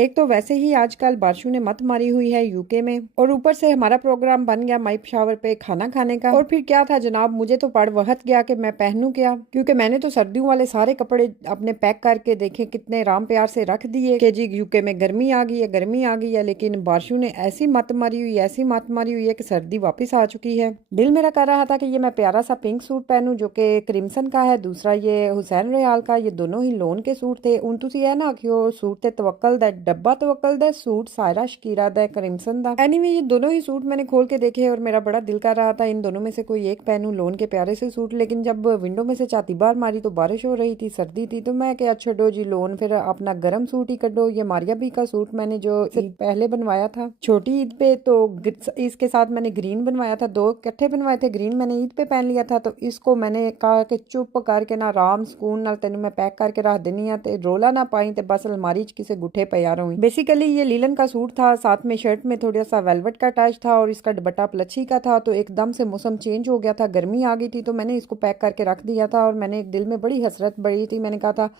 एक तो वैसे ही आजकल बारिशों ने मत मारी हुई है यूके में, और ऊपर से हमारा प्रोग्राम बन गया माई पेशावर पे खाना खाने का। और फिर क्या था जनाब, मुझे तो पड़ वहत गया कि मैं पहनूं क्या, क्योंकि मैंने तो सर्दियों वाले सारे कपड़े अपने पैक करके देखे, कितने राम प्यार से रख दिए कि जी यूके में गर्मी आ गई है, गर्मी आ गई है। लेकिन बारिशों ने ऐसी मत मारी हुई, ऐसी मत मारी हुई है कि सर्दी वापस आ चुकी है। दिल मेरा कर रहा था कि ये मैं प्यारा सा पिंक सूट पहनूं जो कि क्रिम्सन का है, दूसरा ये हुसैन रियाल का, ये दोनों ही लोन के सूट थे। उन तुसी है ना कि सूट ते तवक्कल दा डब्बा तवक्कल दा सूट सायरा शकीरा दा क्रिम्सन दा। एनीवे ये दोनों ही सूट मैंने खोल के देखे और मेरा बड़ा दिल कर रहा था इन दोनों में से कोई एक पहनूं, लोन के प्यारे से सूट। लेकिन जब विंडो में से चाती बार मारी तो बारिश हो रही थी, सर्दी थी, तो मैं क्या छोड़ो जी लोन, फिर अपना गर्म सूट ही कड्डो। ये मारिया भी का सूट मैंने जो पहले बनवाया था छोटी ईद पे, तो इसके साथ मैंने ग्रीन बनवाया था, दो इकट्ठे बनवाए थे। ग्रीन मैंने ईद पे पहन लिया था, तो इसको मैंने कहा कि चुप करके ना आराम सुकून नाल तेन मैं पैक करके रख देनी है, ते रोला ना पाई ते बस अलमारी च किसे गुठे पिया रहूं। बेसिकली ये लीलन का सूट था, साथ में शर्ट में थोड़ा सा वेलवेट का टच था और इसका दुपट्टा प्लच्छी का था। तो एकदम से मौसम चेंज हो गया था, गर्मी आ गई थी, तो मैंने इसको पैक करके रख दिया था। और मैंने दिल में बड़ी हसरत बड़ी थी, मैंने कहा था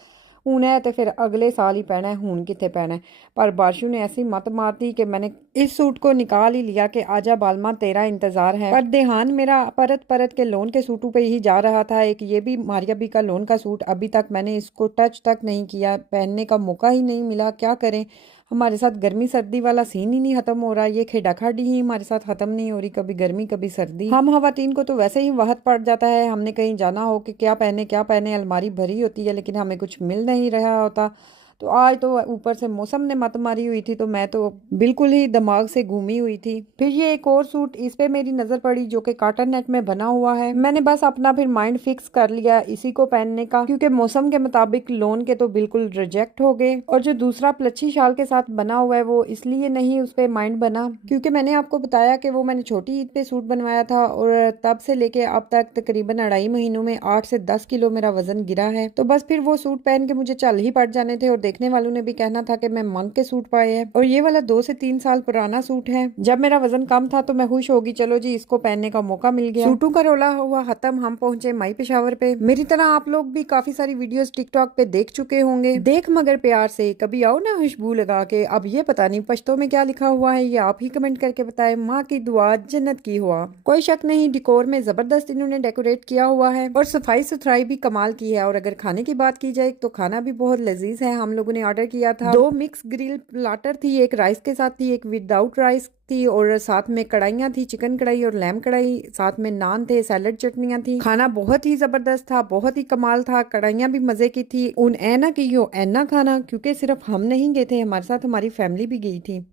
हूं है तो फिर अगले साल ही पहना है, हूं कितने पहना है। पर बारिशों ने ऐसी मत मार दी कि मैंने इस सूट को निकाल ही लिया कि आजा बालमा तेरा इंतजार है। पर ध्यान मेरा परत परत के लोन के सूटों पे ही जा रहा था। एक ये भी मारिया बी का लोन का सूट, अभी तक मैंने इसको टच तक नहीं किया, पहनने का मौका ही नहीं मिला। क्या करें, हमारे साथ गर्मी सर्दी वाला सीन ही नहीं खत्म हो रहा, ये खेडा खाडी ही हमारे साथ खत्म नहीं हो रही, कभी गर्मी कभी सर्दी। हम खवातीन को तो वैसे ही वहत पड़ जाता है, हमने कहीं जाना हो कि क्या पहने क्या पहने, अलमारी भरी होती है लेकिन हमें कुछ मिल नहीं रहा होता। तो आज तो ऊपर से मौसम ने मत मारी हुई थी, तो मैं तो बिल्कुल ही दिमाग से घूमी हुई थी। फिर ये एक और सूट, इस पे मेरी नजर पड़ी जो कि कॉटन नेट में बना हुआ है। मैंने बस अपना फिर माइंड फिक्स कर लिया इसी को पहनने का, क्योंकि मौसम के मुताबिक लोन के तो बिल्कुल रिजेक्ट हो गए। और जो दूसरा प्लच्छी शाल के साथ बना हुआ है वो इसलिए नहीं उस पे माइंड बना, क्योंकि मैंने आपको बताया कि वो मैंने छोटी ईद पे सूट बनवाया था और तब से लेके अब तक तकरीबन 2.5 महीनों में 8 से 10 किलो मेरा वजन गिरा है। तो बस फिर वो सूट पहन के मुझे चल ही पड़ जाने थे और देखने वालों ने भी कहना था कि मैं मंग के सूट पाए हैं। और ये वाला 2 से 3 साल पुराना सूट है। जब मेरा वजन कम था तो मैं खुश होगी, चलो जी इसको पहनने का मौका मिल गया। सूटों का रोला हुआ खत्म, हम पहुंचे माई पेशावर पे। मेरी तरह आप लोग भी काफी सारी वीडियोस टिकटॉक पे देख चुके होंगे, देख मगर प्यार से कभी आओ ना खुशबू लगा के। अब ये पता नहीं पश्तो में क्या लिखा हुआ है, ये आप ही कमेंट करके बताएं। माँ की दुआ जन्नत की हुआ। कोई शक नहीं, डिकोर में जबरदस्त इन्होंने डेकोरेट किया हुआ है और सफाई सुथराई भी कमाल की है। और अगर खाने की बात की जाए तो खाना भी बहुत लजीज है। हम लोगों ने ऑर्डर किया था 2 मिक्स ग्रिल प्लाटर थी, एक राइस के साथ थी, एक विदाउट राइस थी, और साथ में कढ़ाइयाँ थी, चिकन कढ़ाई और लैम कढ़ाई, साथ में नान थे, सैलड चटनियाँ थी। खाना बहुत ही जबरदस्त था, बहुत ही कमाल था। कढ़ाइयाँ भी मजे की थी। उन ऐना की हो ऐना खाना, क्योंकि सिर्फ हम नहीं गए थे, हमारे साथ हमारी फैमिली भी गई थी।